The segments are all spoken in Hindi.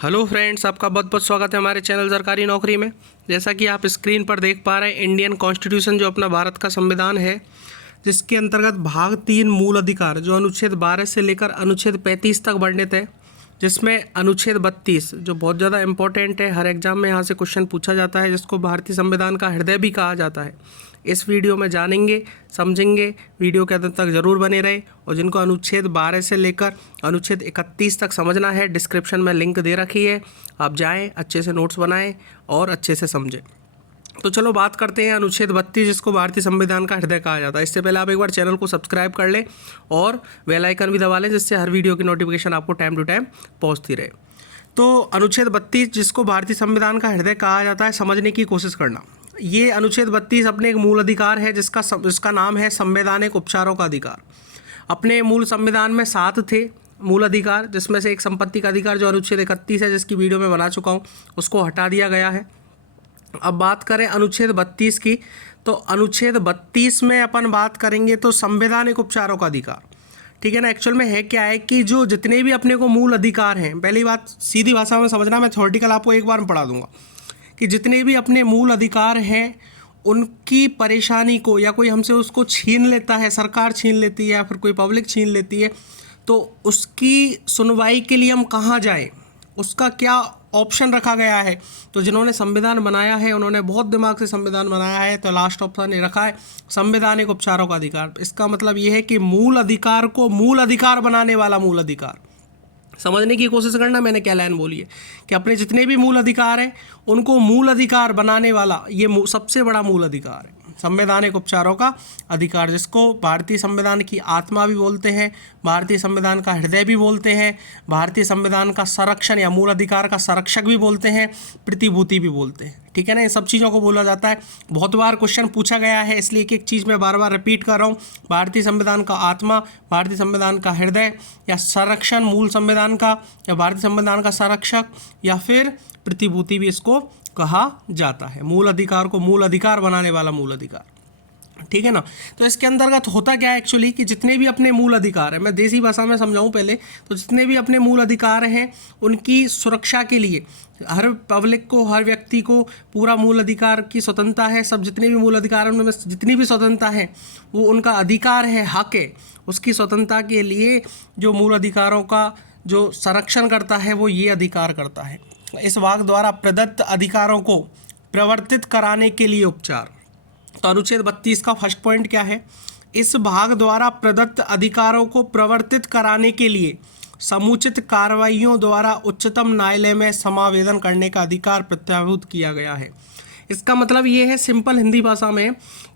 हेलो फ्रेंड्स, आपका बहुत बहुत स्वागत है हमारे चैनल सरकारी नौकरी में। जैसा कि आप स्क्रीन पर देख पा रहे हैं, इंडियन कॉन्स्टिट्यूशन जो अपना भारत का संविधान है, जिसके अंतर्गत भाग 3 मूल अधिकार जो अनुच्छेद 12 से लेकर अनुच्छेद 35 तक वर्णित है, जिसमें अनुच्छेद 32 जो बहुत ज़्यादा इंपॉर्टेंट है, हर एग्जाम में यहाँ से क्वेश्चन पूछा जाता है, जिसको भारतीय संविधान का हृदय भी कहा जाता है। इस वीडियो में जानेंगे, समझेंगे। वीडियो के अंत तक ज़रूर बने रहे। और जिनको अनुच्छेद 12 से लेकर अनुच्छेद 31 तक समझना है, डिस्क्रिप्शन में लिंक दे रखी है, आप जाएं, अच्छे से नोट्स बनाएं और अच्छे से समझें। तो चलो बात करते हैं अनुच्छेद 32, जिसको भारतीय संविधान का हृदय कहा जाता है। इससे पहले आप एक बार चैनल को सब्सक्राइब कर लें और बेल आइकन भी दबा लें, जिससे हर वीडियो की नोटिफिकेशन आपको टाइम टू टाइम पहुंचती रहे। तो अनुच्छेद 32 जिसको भारतीय संविधान का हृदय कहा जाता है, समझने की कोशिश करना। ये अनुच्छेद 32 अपने एक मूल अधिकार है, जिसका नाम है संवैधानिक उपचारों का अधिकार। अपने मूल संविधान में 7 थे मूल अधिकार, जिसमें से एक संपत्ति का अधिकार जो अनुच्छेद 31 है, जिसकी वीडियो में बना चुका हूँ, उसको हटा दिया गया है। अब बात करें अनुच्छेद 32 की, तो अनुच्छेद 32 में अपन बात करेंगे तो संवैधानिक उपचारों का अधिकार, ठीक है ना। एक्चुअल में है क्या है कि जो जितने भी अपने को मूल अधिकार हैं, पहली बात सीधी भाषा में समझना, मैं थ्योरेटिकल आपको एक बार पढ़ा दूंगा कि जितने भी अपने मूल अधिकार हैं, उनकी परेशानी को या कोई हमसे उसको छीन लेता है, सरकार छीन लेती है या फिर कोई पब्लिक छीन लेती है, तो उसकी सुनवाई के लिए हम कहाँ जाएं, उसका क्या ऑप्शन रखा गया है। तो जिन्होंने संविधान बनाया है, उन्होंने बहुत दिमाग से संविधान बनाया है, तो लास्ट ऑप्शन ये रखा है संवैधानिक उपचारों का अधिकार। इसका मतलब ये है कि मूल अधिकार को मूल अधिकार बनाने वाला मूल अधिकार। समझने की कोशिश करना, मैंने क्या लाइन बोली है कि अपने जितने भी मूल अधिकार हैं, उनको मूल अधिकार बनाने वाला ये सबसे बड़ा मूल अधिकार है, संवैधानिक उपचारों का अधिकार, जिसको भारतीय संविधान की आत्मा भी बोलते हैं, भारतीय संविधान का हृदय भी बोलते हैं, भारतीय संविधान का संरक्षण या मूल अधिकार का संरक्षक भी बोलते हैं, प्रतिभूति भी बोलते हैं, ठीक है ना। इन सब चीज़ों को बोला जाता है। बहुत बार क्वेश्चन पूछा गया है, इसलिए एक एक चीज़ मैं बार बार रिपीट कर रहा हूँ। भारतीय संविधान का आत्मा, भारतीय संविधान का हृदय या संरक्षण मूल संविधान का, या भारतीय संविधान का संरक्षक, या फिर प्रतिभूति भी इसको कहा जाता है। मूल अधिकार को मूल अधिकार बनाने वाला मूल अधिकार, ठीक है ना। तो इसके अंतर्गत होता क्या है एक्चुअली कि जितने भी अपने मूल अधिकार हैं, मैं देसी भाषा में समझाऊं पहले, तो जितने भी अपने मूल अधिकार हैं, उनकी सुरक्षा के लिए हर पब्लिक को, हर व्यक्ति को पूरा मूल अधिकार की स्वतंत्रता है। सब जितने भी मूल अधिकार हैं, उनमें जितनी भी स्वतंत्रता है, वो उनका अधिकार है, हक है। उसकी स्वतंत्रता के लिए जो मूल अधिकारों का जो संरक्षण करता है, वो ये अधिकार करता है। इस भाग द्वारा प्रदत्त अधिकारों को प्रवर्तित कराने के लिए उपचार। तो अनुच्छेद 32 का फर्स्ट पॉइंट क्या है? इस भाग द्वारा प्रदत्त अधिकारों को प्रवर्तित कराने के लिए समुचित कार्रवाइयों द्वारा उच्चतम न्यायालय में समावेदन करने का अधिकार प्रत्याभूत किया गया है। इसका मतलब ये है सिंपल हिंदी भाषा में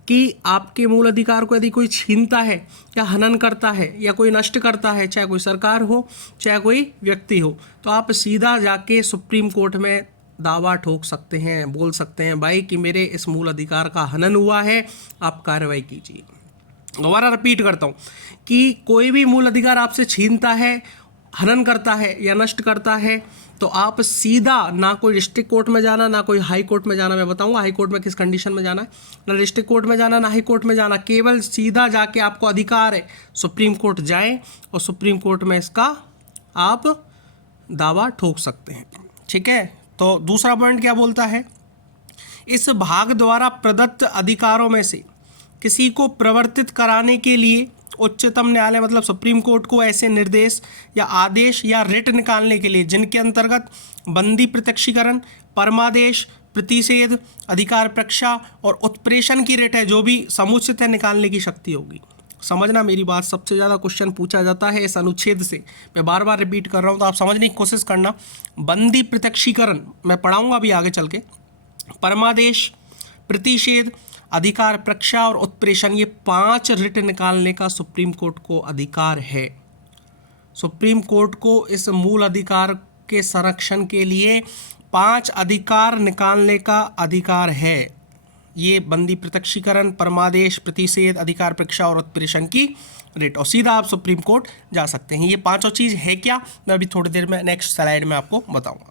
कि आपके मूल अधिकार को यदि कोई छीनता है या हनन करता है या कोई नष्ट करता है, चाहे कोई सरकार हो चाहे कोई व्यक्ति हो, तो आप सीधा जाके सुप्रीम कोर्ट में दावा ठोक सकते हैं, बोल सकते हैं भाई कि मेरे इस मूल अधिकार का हनन हुआ है, आप कार्रवाई कीजिए। दोबारा रिपीट करता हूँ कि कोई भी मूल अधिकार आपसे छीनता है, हनन करता है या नष्ट करता है, तो आप सीधा, ना कोई डिस्ट्रिक्ट कोर्ट में जाना, ना कोई हाई कोर्ट में जाना, मैं बताऊंगा हाई कोर्ट में किस कंडीशन में जाना है, ना डिस्ट्रिक्ट कोर्ट में जाना, ना हाई कोर्ट में जाना, केवल सीधा जाके आपको अधिकार है सुप्रीम कोर्ट जाएं और सुप्रीम कोर्ट में इसका आप दावा ठोक सकते हैं, ठीक है। तो दूसरा पॉइंट क्या बोलता है? इस भाग द्वारा प्रदत्त अधिकारों में से किसी को प्रवर्तित कराने के लिए उच्चतम न्यायालय मतलब सुप्रीम कोर्ट को ऐसे निर्देश या आदेश या रिट निकालने के लिए जिनके अंतर्गत बंदी प्रत्यक्षीकरण, परमादेश, प्रतिषेध, अधिकार प्रक्षा और उत्प्रेषण की रिट है, जो भी समुचित है, निकालने की शक्ति होगी। समझना मेरी बात, सबसे ज़्यादा क्वेश्चन पूछा जाता है इस अनुच्छेद से। मैं बार बार रिपीट कर रहा हूँ, तो आप समझने की कोशिश करना। बंदी प्रत्यक्षीकरण मैं पढ़ाऊँगा अभी आगे चल के, परमादेश, प्रतिषेध, अधिकार प्रक्षा और उत्प्रेषण, ये 5 रिट निकालने का सुप्रीम कोर्ट को अधिकार है। सुप्रीम कोर्ट को इस मूल अधिकार के संरक्षण के लिए 5 अधिकार निकालने का अधिकार है। ये बंदी प्रत्यक्षीकरण, परमादेश, प्रतिषेध, अधिकार प्रक्षा और उत्प्रेषण की रिट, और सीधा आप सुप्रीम कोर्ट जा सकते हैं। ये 5 चीज़ है क्या, मैं अभी थोड़ी देर में नेक्स्ट स्लाइड में आपको बताऊंगा।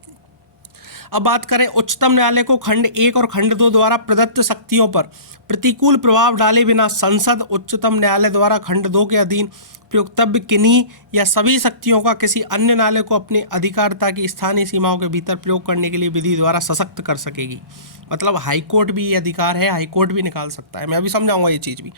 अब बात करें उच्चतम न्यायालय को खंड 1 और खंड 2 द्वारा प्रदत्त शक्तियों पर प्रतिकूल प्रभाव डाले बिना संसद उच्चतम न्यायालय द्वारा खंड 2 के अधीन प्रयोक्तव्य किन्हीं या सभी शक्तियों का किसी अन्य नाले को अपने अधिकारता की स्थानीय सीमाओं के भीतर प्रयोग करने के लिए विधि द्वारा सशक्त कर सकेगी। मतलब हाईकोर्ट भी ये अधिकार है, हाईकोर्ट भी निकाल सकता है। मैं अभी समझाऊंगा ये चीज़ भी।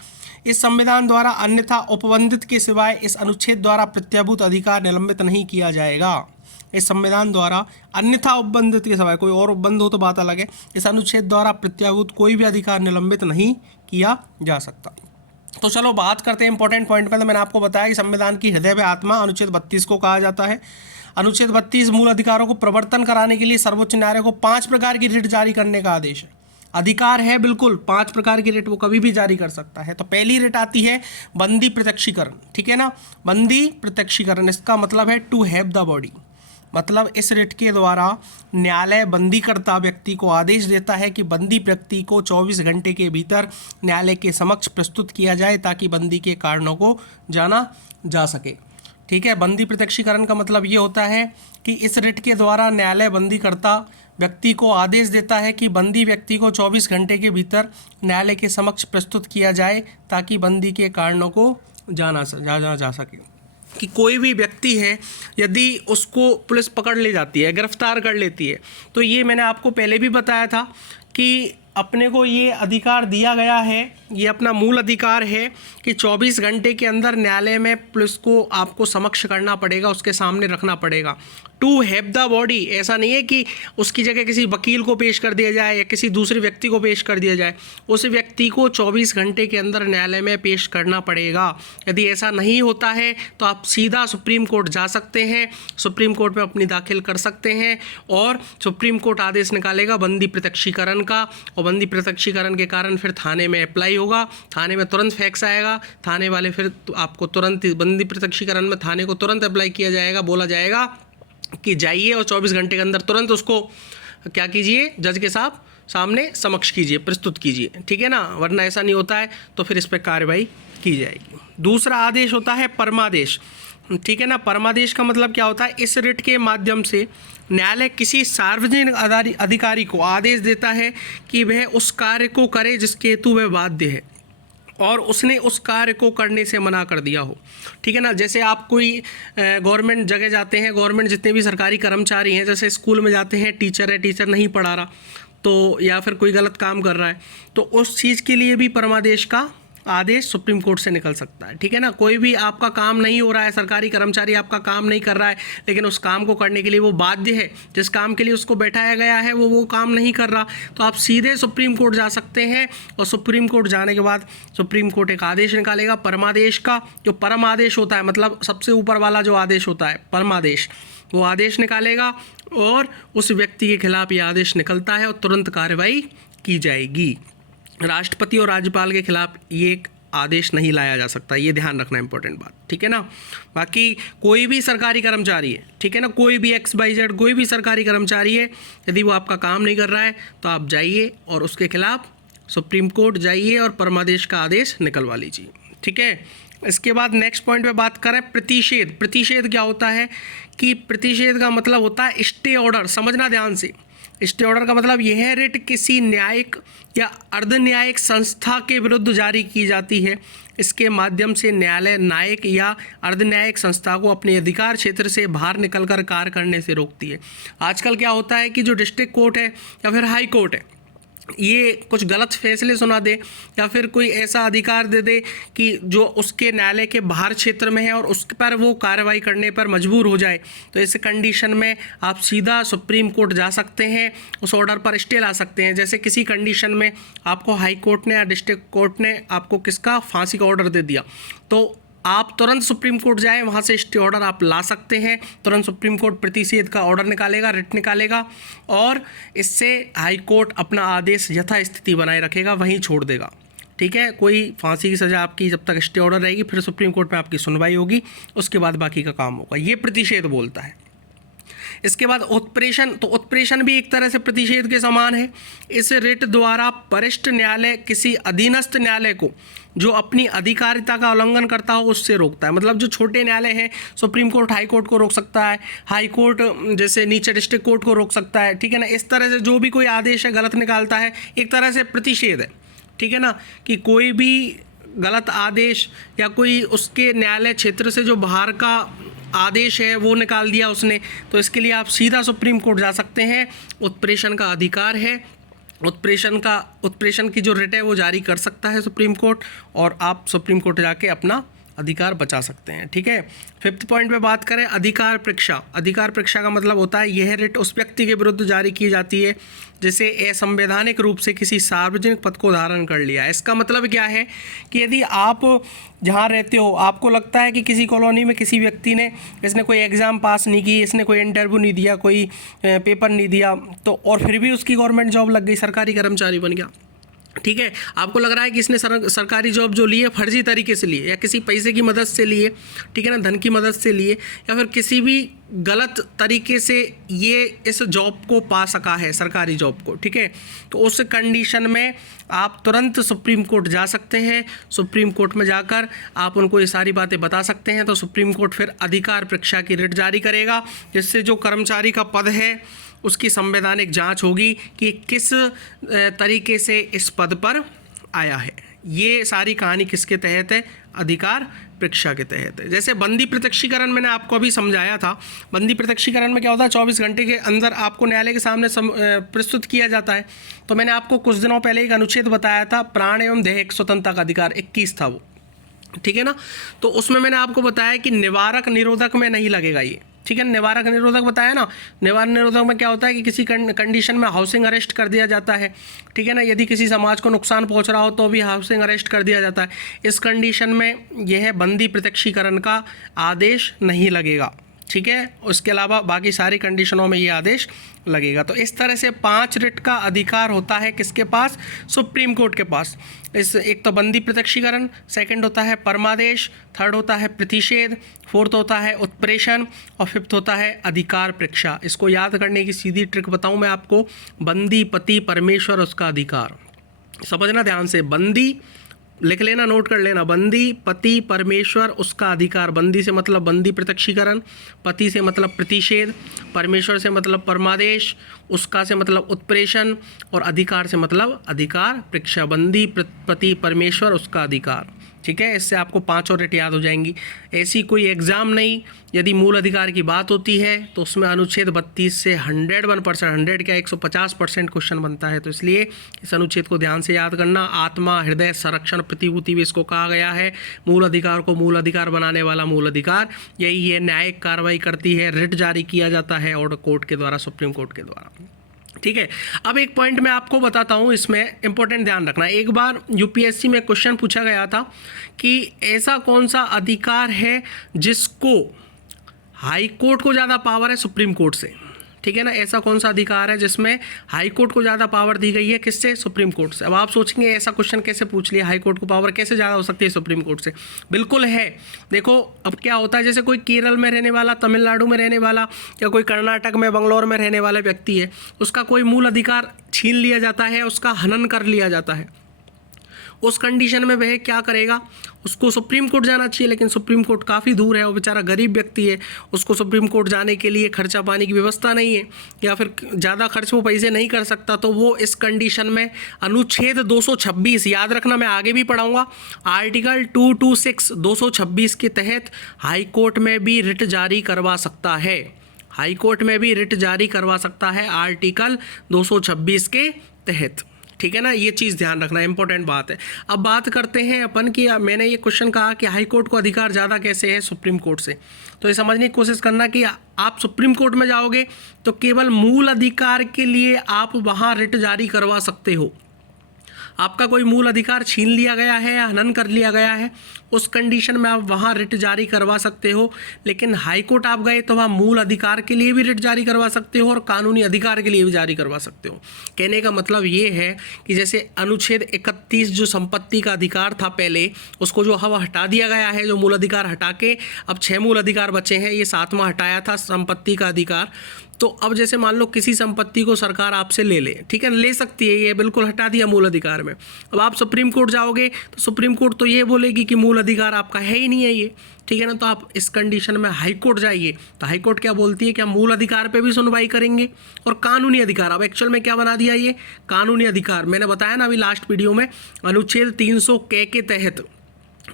इस संविधान द्वारा अन्यथा उपबंधित के सिवाय इस अनुच्छेद द्वारा प्रत्याभूत अधिकार निलंबित नहीं किया जाएगा। इस संविधान द्वारा अन्यथा उपबंधित के सिवाय, कोई और उपबंध हो तो बात अलग है, इस अनुच्छेद द्वारा प्रत्याभूत कोई भी अधिकार निलंबित नहीं किया जा सकता। तो चलो बात करते हैं इंपॉर्टेंट पॉइंट पे। तो मैंने आपको बताया कि संविधान की हृदय व आत्मा अनुच्छेद 32 को कहा जाता है। अनुच्छेद 32 मूल अधिकारों को प्रवर्तन कराने के लिए सर्वोच्च न्यायालय को 5 प्रकार की रिट जारी करने का आदेश है, अधिकार है बिल्कुल। 5 प्रकार की रिट वो कभी भी जारी कर सकता है। तो पहली रिट आती है बंदी प्रत्यक्षीकरण, ठीक है ना। बंदी प्रत्यक्षीकरण, इसका मतलब है टू हैव द बॉडी। मतलब इस रिट के द्वारा न्यायालय बंदीकर्ता व्यक्ति को आदेश देता है कि बंदी व्यक्ति को 24 घंटे के भीतर न्यायालय के समक्ष प्रस्तुत किया जाए ताकि बंदी के कारणों को जाना जा सके, ठीक है। बंदी प्रत्यक्षीकरण का मतलब ये होता है कि इस रिट के द्वारा न्यायालय बंदीकर्ता व्यक्ति को आदेश देता है कि बंदी व्यक्ति को 24 घंटे के भीतर न्यायालय के समक्ष प्रस्तुत किया जाए ताकि बंदी के कारणों को जाना जा सके। कि कोई भी व्यक्ति है, यदि उसको पुलिस पकड़ ले जाती है, गिरफ्तार कर लेती है, तो ये मैंने आपको पहले भी बताया था कि अपने को ये अधिकार दिया गया है, ये अपना मूल अधिकार है कि 24 घंटे के अंदर न्यायालय में पुलिस को आपको समक्ष करना पड़ेगा, उसके सामने रखना पड़ेगा। टू हैव द बॉडी, ऐसा नहीं है कि उसकी जगह किसी वकील को पेश कर दिया जाए या किसी दूसरे व्यक्ति को पेश कर दिया जाए। उस व्यक्ति को 24 घंटे के अंदर न्यायालय में पेश करना पड़ेगा। यदि ऐसा नहीं होता है तो आप सीधा सुप्रीम कोर्ट जा सकते हैं, सुप्रीम कोर्ट में अपनी दाखिल कर सकते हैं और सुप्रीम कोर्ट आदेश निकालेगा बंदी प्रत्यक्षीकरण का, और बंदी प्रत्यक्षीकरण के कारण फिर थाने में अप्लाई होगा, थाने में तुरंत फैक्स आएगा, थाने वाले फिर आपको तुरंत बंदी प्रत्यक्षीकरण में थाने को तुरंत अप्लाई किया जाएगा, बोला जाएगा कि जाइए और 24 घंटे के अंदर तुरंत उसको क्या कीजिए, जज के सामने समक्ष कीजिए, प्रस्तुत कीजिए, ठीक है ना। वरना ऐसा नहीं होता है तो फिर इस पर कार्रवाई की जाएगी। दूसरा आदेश होता है परमादेश, ठीक है ना। परमादेश का मतलब क्या होता है, इस रिट के माध्यम से न्यायालय किसी सार्वजनिक अधिकारी को आदेश देता है कि वह उस कार्य को करे जिसके हेतु वह बाध्य है और उसने उस कार्य को करने से मना कर दिया हो, ठीक है ना। जैसे आप कोई गवर्नमेंट जगह जाते हैं, गवर्नमेंट जितने भी सरकारी कर्मचारी हैं, जैसे स्कूल में जाते हैं, टीचर है, टीचर नहीं पढ़ा रहा तो, या फिर कोई गलत काम कर रहा है, तो उस चीज़ के लिए भी परमादेश का आदेश सुप्रीम कोर्ट से निकल सकता है, ठीक है ना। कोई भी आपका काम नहीं हो रहा है, सरकारी कर्मचारी आपका काम नहीं कर रहा है, लेकिन उस काम को करने के लिए वो बाध्य है, जिस काम के लिए उसको बैठाया गया है वो काम नहीं कर रहा, तो आप सीधे सुप्रीम कोर्ट जा सकते हैं। और सुप्रीम कोर्ट जाने के बाद सुप्रीम कोर्ट एक आदेश निकालेगा परमादेश का। जो परम आदेश होता है, मतलब सबसे ऊपर वाला जो आदेश होता है परमादेश, वो आदेश निकालेगा और उस व्यक्ति के खिलाफ ये आदेश निकलता है और तुरंत कार्रवाई की जाएगी। राष्ट्रपति और राज्यपाल के खिलाफ ये एक आदेश नहीं लाया जा सकता, ये ध्यान रखना इंपॉर्टेंट बात, ठीक है ना। बाकी कोई भी सरकारी कर्मचारी है, ठीक है ना, कोई भी XYZ कोई भी सरकारी कर्मचारी है, यदि वो आपका काम नहीं कर रहा है तो आप जाइए और उसके खिलाफ सुप्रीम कोर्ट जाइए और परमादेश का आदेश निकलवा लीजिए, ठीक है। इसके बाद नेक्स्ट पॉइंट पे बात करें प्रतिषेध। प्रतिषेध क्या होता है कि प्रतिषेध का मतलब होता है स्टे ऑर्डर, समझना ध्यान से। स्टे ऑर्डर का मतलब यह है रिट किसी न्यायिक या अर्ध न्यायिक संस्था के विरुद्ध जारी की जाती है। इसके माध्यम से न्यायालय न्यायिक या अर्ध न्यायिक संस्था को अपने अधिकार क्षेत्र से बाहर निकलकर कार्य करने से रोकती है। आजकल क्या होता है कि जो डिस्ट्रिक्ट कोर्ट है या फिर हाई कोर्ट है, ये कुछ गलत फैसले सुना दे या फिर कोई ऐसा अधिकार दे दे कि जो उसके न्यायालय के बाहर क्षेत्र में है और उस पर वो कार्रवाई करने पर मजबूर हो जाए, तो इस कंडीशन में आप सीधा सुप्रीम कोर्ट जा सकते हैं, उस ऑर्डर पर स्टे ला सकते हैं। जैसे किसी कंडीशन में आपको हाई कोर्ट ने या डिस्ट्रिक्ट कोर्ट ने आपको किसका फांसी का ऑर्डर दे दिया, तो आप तुरंत सुप्रीम कोर्ट जाएं, वहाँ से स्टे ऑर्डर आप ला सकते हैं। तुरंत सुप्रीम कोर्ट प्रतिषेध का ऑर्डर निकालेगा, रिट निकालेगा और इससे हाई कोर्ट अपना आदेश यथास्थिति बनाए रखेगा, वहीं छोड़ देगा, ठीक है। कोई फांसी की सज़ा आपकी जब तक स्टे ऑर्डर रहेगी, फिर सुप्रीम कोर्ट में आपकी सुनवाई होगी, उसके बाद बाकी का काम होगा। ये प्रतिषेध बोलता है। इसके बाद उत्प्रेषण, तो उत्प्रेषण भी एक तरह से प्रतिषेध के समान है। इस रिट द्वारा वरिष्ठ न्यायालय किसी अधीनस्थ न्यायालय को जो अपनी अधिकारिता का उल्लंघन करता हो उससे रोकता है। मतलब जो छोटे न्यायालय हैं, सुप्रीम कोर्ट हाई कोर्ट को रोक सकता है, हाई कोर्ट जैसे नीचे डिस्ट्रिक्ट कोर्ट को रोक सकता है, ठीक है ना। इस तरह से जो भी कोई आदेश है गलत निकालता है, एक तरह से प्रतिषेध है, ठीक है ना। कि कोई भी गलत आदेश या कोई उसके न्यायालय क्षेत्र से जो बाहर का आदेश है वो निकाल दिया उसने, तो इसके लिए आप सीधा सुप्रीम कोर्ट जा सकते हैं। उत्प्रेषण का अधिकार है, उत्प्रेषण की जो रिट है वो जारी कर सकता है सुप्रीम कोर्ट, और आप सुप्रीम कोर्ट जाके अपना अधिकार बचा सकते हैं। ठीक है, 5th पॉइंट पे बात करें अधिकार परीक्षा। अधिकार परीक्षा का मतलब होता है यह रिट उस व्यक्ति के विरुद्ध जारी की जाती है जिसे असंवैधानिक रूप से किसी सार्वजनिक पद को धारण कर लिया। इसका मतलब क्या है कि यदि आप जहाँ रहते हो आपको लगता है कि किसी कॉलोनी में किसी व्यक्ति ने, इसने कोई एग्ज़ाम पास नहीं की, इसने कोई इंटरव्यू नहीं दिया, कोई पेपर नहीं दिया, तो और फिर भी उसकी गवर्नमेंट जॉब लग गई, सरकारी कर्मचारी बन गया। ठीक है, आपको लग रहा है कि इसने सरकारी जॉब जो ली है फर्जी तरीके से लिए, या किसी पैसे की मदद से लिए, ठीक है ना, धन की मदद से लिए, या फिर किसी भी गलत तरीके से ये इस जॉब को पा सका है, सरकारी जॉब को। ठीक है, तो उस कंडीशन में आप तुरंत सुप्रीम कोर्ट जा सकते हैं। सुप्रीम कोर्ट में जाकर आप उनको ये सारी बातें बता सकते हैं, तो सुप्रीम कोर्ट फिर अधिकार परीक्षा की रिट जारी करेगा, जिससे जो कर्मचारी का पद है उसकी संवैधानिक जांच होगी कि किस तरीके से इस पद पर आया है। ये सारी कहानी किसके तहत है? अधिकार परीक्षा के तहत है। जैसे बंदी प्रत्यक्षीकरण मैंने आपको अभी समझाया था, बंदी प्रत्यक्षीकरण में क्या होता है, 24 घंटे के अंदर आपको न्यायालय के सामने प्रस्तुत किया जाता है। तो मैंने आपको कुछ दिनों पहले एक अनुच्छेद बताया था, प्राण एवं दैहिक स्वतंत्रता का अधिकार, 21 था वो, ठीक है ना। तो उसमें मैंने आपको बताया कि निवारक निरोधक में नहीं लगेगा ये, ठीक है। निवारक निरोधक बताया ना, निवारक निरोधक में क्या होता है कि किसी कंडीशन में हाउसिंग अरेस्ट कर दिया जाता है, ठीक है ना। यदि किसी समाज को नुकसान पहुंच रहा हो तो भी हाउसिंग अरेस्ट कर दिया जाता है। इस कंडीशन में यह बंदी प्रत्यक्षीकरण का आदेश नहीं लगेगा, ठीक है। उसके अलावा बाकी सारी कंडीशनों में ये आदेश लगेगा। तो इस तरह से 5 रिट का अधिकार होता है किसके पास? सुप्रीम कोर्ट के पास। इस एक तो बंदी प्रत्यक्षीकरण, सेकंड होता है परमादेश, थर्ड होता है प्रतिषेध, फोर्थ होता है उत्प्रेषण, और फिफ्थ होता है अधिकार परीक्षा। इसको याद करने की सीधी ट्रिक बताऊं मैं आपको, बंदी, पति, परमेश्वर, उसका अधिकार। समझना ध्यान से, बंदी लिख लेना, नोट कर लेना, बंदी, पति, परमेश्वर, उसका अधिकार। बंदी से मतलब बंदी प्रत्यक्षीकरण, पति से मतलब प्रतिषेध, परमेश्वर से मतलब परमादेश, उसका से मतलब उत्प्रेषण, और अधिकार से मतलब अधिकार परीक्षा। बंदी, पति, परमेश्वर, उसका अधिकार, ठीक है। इससे आपको 5 और रिट याद हो जाएंगी। ऐसी कोई एग्ज़ाम नहीं, यदि मूल अधिकार की बात होती है तो उसमें अनुच्छेद 32 से 101%, 100 क्या 150% क्वेश्चन बनता है। तो इसलिए इस अनुच्छेद को ध्यान से याद करना। आत्मा, हृदय, संरक्षण, प्रतिभूति भी इसको कहा गया है। मूल अधिकार को मूल अधिकार बनाने वाला मूल अधिकार यही है। न्यायिक कार्रवाई करती है, रिट जारी किया जाता है और कोर्ट के द्वारा, सुप्रीम कोर्ट के द्वारा, ठीक है। अब एक पॉइंट मैं आपको बताता हूं, इसमें इंपॉर्टेंट ध्यान रखना। एक बार यूपीएससी में क्वेश्चन पूछा गया था कि ऐसा कौन सा अधिकार है जिसको हाई कोर्ट को ज़्यादा पावर है सुप्रीम कोर्ट से, ठीक है ना। ऐसा कौन सा अधिकार है जिसमें हाई कोर्ट को ज़्यादा पावर दी गई है, किससे? सुप्रीम कोर्ट से। अब आप सोचेंगे ऐसा क्वेश्चन कैसे पूछ लिया, हाई कोर्ट को पावर कैसे ज़्यादा हो सकती है सुप्रीम कोर्ट से? बिल्कुल है। देखो अब क्या होता है, जैसे कोई केरल में रहने वाला, तमिलनाडु में रहने वाला, या कोई कर्नाटक में, बंगलौर में रहने वाला व्यक्ति है, उसका कोई मूल अधिकार छीन लिया जाता है, उसका हनन कर लिया जाता है। उस कंडीशन में वह क्या करेगा? उसको सुप्रीम कोर्ट जाना चाहिए, लेकिन सुप्रीम कोर्ट काफ़ी दूर है, वो बेचारा गरीब व्यक्ति है, उसको सुप्रीम कोर्ट जाने के लिए खर्चा पानी की व्यवस्था नहीं है, या फिर ज़्यादा खर्च वो पैसे नहीं कर सकता। तो वो इस कंडीशन में अनुच्छेद 226, याद रखना मैं आगे भी पढ़ाऊँगा, आर्टिकल 226, 226 के तहत हाई कोर्ट में भी रिट जारी करवा सकता है। हाई कोर्ट में भी रिट जारी करवा सकता है आर्टिकल 226 के तहत, ठीक है ना। ये चीज़ ध्यान रखना, इंपॉर्टेंट बात है। अब बात करते हैं अपन कि मैंने ये क्वेश्चन कहा कि हाई कोर्ट को अधिकार ज़्यादा कैसे है सुप्रीम कोर्ट से। तो ये समझने की कोशिश करना कि आप सुप्रीम कोर्ट में जाओगे तो केवल मूल अधिकार के लिए आप वहाँ रिट जारी करवा सकते हो। आपका कोई मूल अधिकार छीन लिया गया है या हनन कर लिया गया है, उस कंडीशन में आप वहाँ रिट जारी करवा सकते हो। लेकिन हाई कोर्ट आप गए तो वहाँ मूल अधिकार के लिए भी रिट जारी करवा सकते हो और कानूनी अधिकार के लिए भी जारी करवा सकते हो। कहने का मतलब ये है कि जैसे अनुच्छेद 31 जो संपत्ति का अधिकार था पहले, उसको जो हवा हटा दिया गया है, जो मूल अधिकार हटा के अब 6 मूल अधिकार बचे हैं, ये 7वां हटाया था संपत्ति का अधिकार। तो अब जैसे मान लो किसी संपत्ति को सरकार आपसे ले ले, ठीक है, ले सकती है, ये बिल्कुल हटा दिया मूल अधिकार में। अब आप सुप्रीम कोर्ट जाओगे तो सुप्रीम कोर्ट तो ये बोलेगी कि मूल अधिकार आपका है ही नहीं है ये, ठीक है ना। तो आप इस कंडीशन में हाई कोर्ट जाइए तो हाई कोर्ट क्या बोलती है, क्या मूल अधिकार पे भी सुनवाई करेंगे और कानूनी अधिकार। अब एक्चुअल में क्या बना दिया ये कानूनी अधिकार, मैंने बताया ना अभी लास्ट वीडियो में, अनुच्छेद 300 के तहत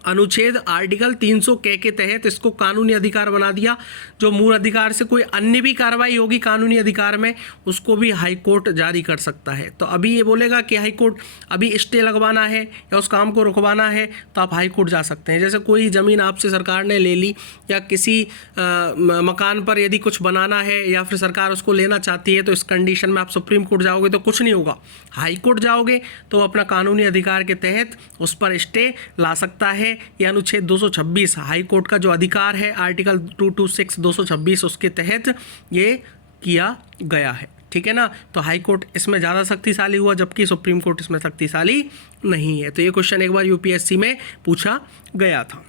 अनुच्छेद आर्टिकल 300 के तहत इसको कानूनी अधिकार बना दिया। जो मूल अधिकार से कोई अन्य भी कार्रवाई होगी कानूनी अधिकार में, उसको भी हाई कोर्ट जारी कर सकता है। तो अभी ये बोलेगा कि हाई कोर्ट अभी स्टे लगवाना है या उस काम को रुकवाना है तो आप हाई कोर्ट जा सकते हैं। जैसे कोई ज़मीन आपसे सरकार ने ले ली या किसी मकान पर यदि कुछ बनाना है या फिर सरकार उसको लेना चाहती है, तो इस कंडीशन में आप सुप्रीम कोर्ट जाओगे तो कुछ नहीं होगा। हाई कोर्ट जाओगे तो अपना कानूनी अधिकार के तहत उस पर स्टे ला सकता है। यह अनुच्छेद 226 हाई कोर्ट का जो अधिकार है आर्टिकल 226 226 उसके तहत ये किया गया है। ठीक है ना। तो हाई कोर्ट इसमें ज़्यादा शक्तिशाली हुआ जबकि सुप्रीम कोर्ट इसमें शक्तिशाली नहीं है। तो ये क्वेश्चन एक बार यूपीएससी में पूछा गया था।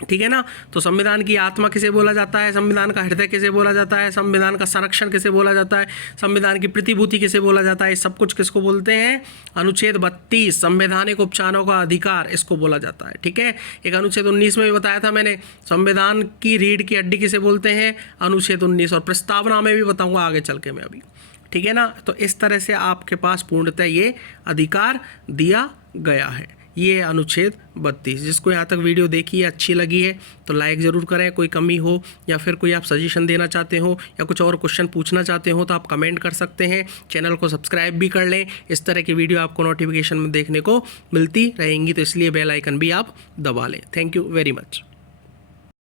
ठीक है ना। तो संविधान की आत्मा किसे बोला जाता है, संविधान का हृदय किसे बोला जाता है, संविधान का संरक्षण किसे बोला जाता है, संविधान की प्रतिभूति किसे बोला जाता है, सब कुछ किसको बोलते हैं? अनुच्छेद 32 संवैधानिक उपचारों का अधिकार, इसको बोला जाता है। ठीक है। एक अनुच्छेद 19 में भी बताया था मैंने, संविधान की रीढ़ की हड्डी किसे बोलते हैं? अनुच्छेद 19, और प्रस्तावना में भी बताऊँगा आगे चल के मैं अभी। ठीक है ना। तो इस तरह से आपके पास पूर्णतः ये अधिकार दिया गया है। ये अनुच्छेद 32। जिसको यहाँ तक वीडियो देखी है अच्छी लगी है तो लाइक ज़रूर करें। कोई कमी हो या फिर कोई आप सजेशन देना चाहते हो या कुछ और क्वेश्चन पूछना चाहते हो तो आप कमेंट कर सकते हैं। चैनल को सब्सक्राइब भी कर लें। इस तरह की वीडियो आपको नोटिफिकेशन में देखने को मिलती रहेंगी, तो इसलिए बेल आइकन भी आप दबा लें। Thank you very much.